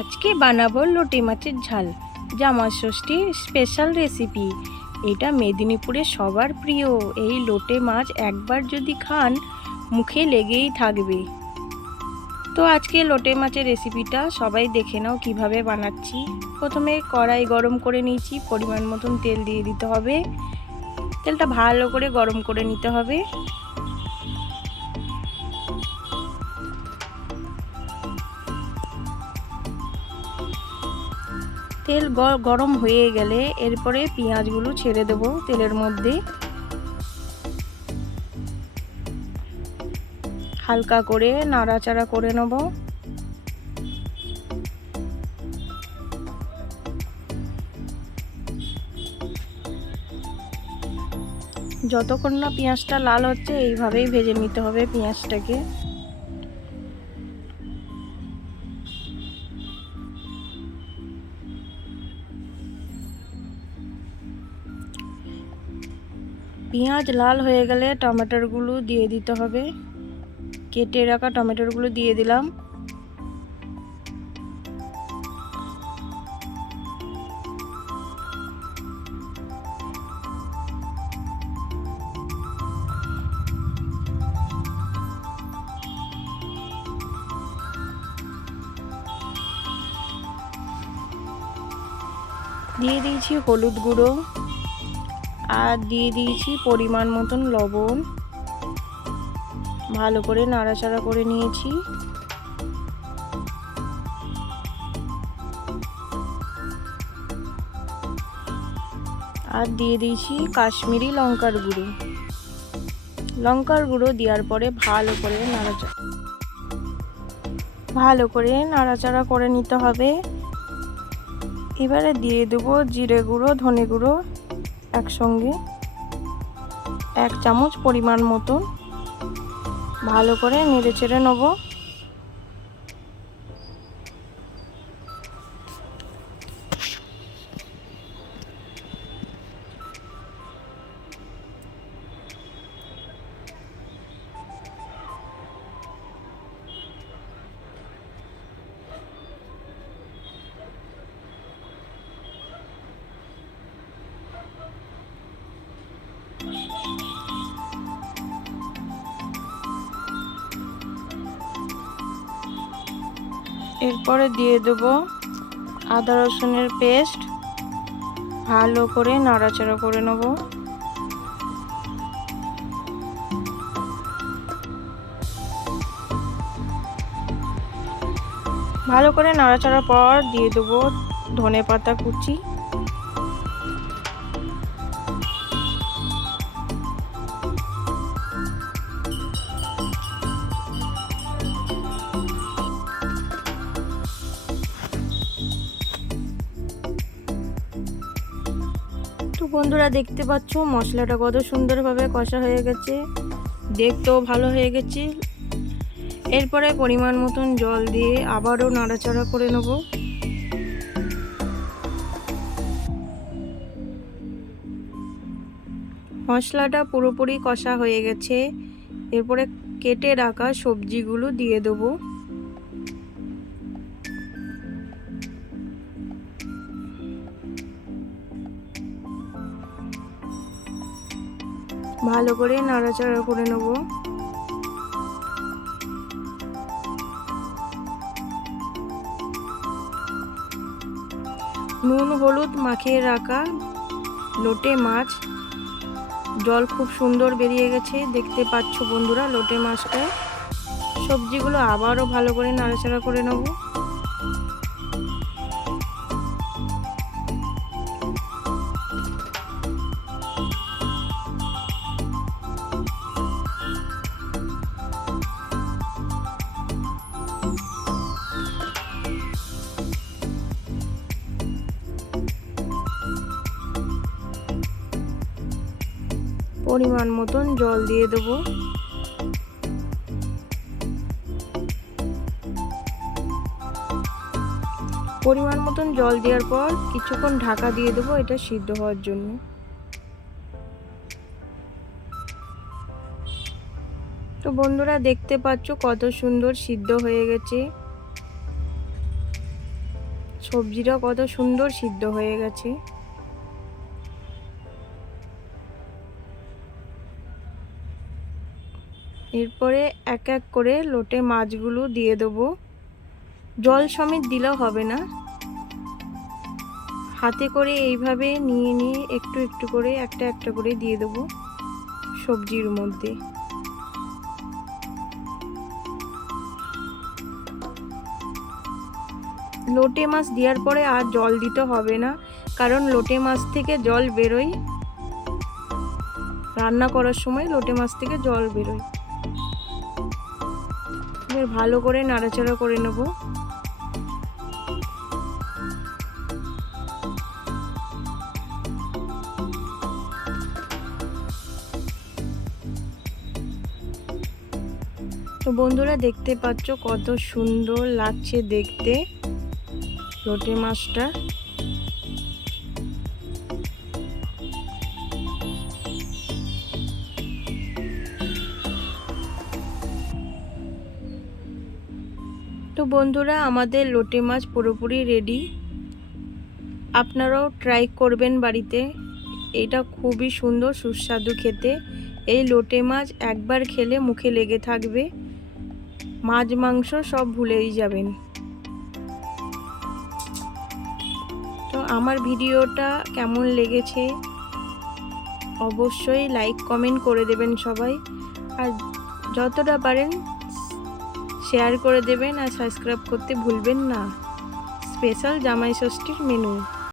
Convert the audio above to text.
আজকে বানাবো লোটে মাছের ঝাল। জামা ষষ্ঠীর স্পেশাল রেসিপি এটা মেদিনীপুরে সবার প্রিয়। এই লোটে মাছ একবার যদি খান, মুখে লেগেই থাকবে। তো আজকে লোটে মাছের রেসিপিটা সবাই দেখে নাও কীভাবে বানাচ্ছি। প্রথমে কড়াই গরম করে নিয়েছি, পরিমাণ মতন তেল দিয়ে দিতে হবে। তেলটা ভালো করে গরম করে নিতে হবে। তেল গরম হয়ে গেলে এরপরে পেঁয়াজগুলো ছেড়ে দেব তেলের মধ্যে। হালকা করে নাড়াচাড়া করে নেব। যতক্ষণ না পেঁয়াজটা লাল হচ্ছে, এইভাবেই ভেজে নিতে হবে পেঁয়াজটাকে। পেঁয়াজ লাল হয়ে গেলে টমেটোরগুলো দিয়ে দিতে হবে। কেটে রাখা টমেটোরগুলো দিয়ে দিলাম। দিয়ে দিয়েছি হলুদ গুঁড়ো। আর দিয়ে দিয়েছি পরিমাণ মতন লবণ। ভালো করে নাড়াচাড়া করে নিয়েছি। আর দিয়ে দিয়েছি কাশ্মীরি লঙ্কার গুঁড়ো। লঙ্কার গুঁড়ো দেওয়ার পরে ভালো করে নাড়াচাড়া ভালো করে নাড়াচাড়া করে নিতে হবে। এবারে দিয়ে দেবো জিরে গুঁড়ো, ধনে গুঁড়ো। একসঙ্গে এক চামচ পরিমাণ মতন ভালো করে নেড়ে চেড়ে নেব। এরপরে দিয়ে দেব আদা রসুনের পেস্ট। ভালো করে নাড়াচাড়া করে নেব। ভালো করে নাড়াচাড়ার পর দিয়ে দেবো ধনে পাতা কুচি। বন্ধুরা দেখতে পাচ্ছ, মশলাটা কত সুন্দরভাবে কষা হয়ে গেছে, দেখতেও ভালো হয়ে গেছে। এরপরে পরিমাণ মতন জল দিয়ে আবারও নাড়াচাড়া করে নেব। মশলাটা পুরোপুরি কষা হয়ে গেছে। এরপরে কেটে রাখা সবজিগুলো দিয়ে দেবো। ভালো করে নাড়াচাড়া করে নেব। নুন, হলুদ মাখিয়ে রাখা লোটে মাছ। জল খুব সুন্দর বেরিয়ে গেছে, দেখতে পাচ্ছ বন্ধুরা লোটে মাছটা। সবজিগুলো আবারও ভালো করে নাড়াচাড়া করে নেব। পরিমাণ মতন জল দিয়ে দেবো। পরিমাণ মতন জল দেওয়ার পর কিছুক্ষণ ঢাকা দিয়ে দেবো, এটা সিদ্ধ হওয়ার জন্য। তো বন্ধুরা দেখতে পাচ্ছ কত সুন্দর সিদ্ধ হয়ে গেছে। সবজিটা কত সুন্দর সিদ্ধ হয়ে গেছে। এরপরে এক এক করে লোটে মাছগুলো দিয়ে দেবো। জল সমেত দিলেও হবে না। হাতে করে এইভাবে নিয়ে নিয়ে একটু একটু করে একটা একটা করে দিয়ে দেবো সবজির মধ্যে। লোটে মাছ দেওয়ার পরে আর জল দিতে হবে না, কারণ লোটে মাছ থেকে জল বেরোয়। রান্না করার সময় লোটে মাছ থেকে জল বেরোয়। এবার ভালো করে নাড়াচাড়া করে নেব। তো বন্ধুরা দেখতে পাচ্ছ কত সুন্দর লাগছে দেখতে। লোটে মাছটা। তো বন্ধুরা, আমাদের লোটে মাছ পুরোপুরি রেডি আপনারাও ট্রাই করবেন বাড়িতে। এটা খুবই সুন্দর, সুস্বাদু খেতে। এই লোটে মাছ একবার খেলে মুখে লেগে থাকবে। মাছ, মাংস সব ভুলেই যাবেন। আমার ভিডিওটা কেমন লেগেছে অবশ্যই লাইক কমেন্ট করে দেবেন সবাই। আর যতটা পারেন শেয়ার করে দেবেন আর সাবস্ক্রাইব করতে ভুলবেন না। স্পেশাল জামাই ষষ্ঠীর মেনু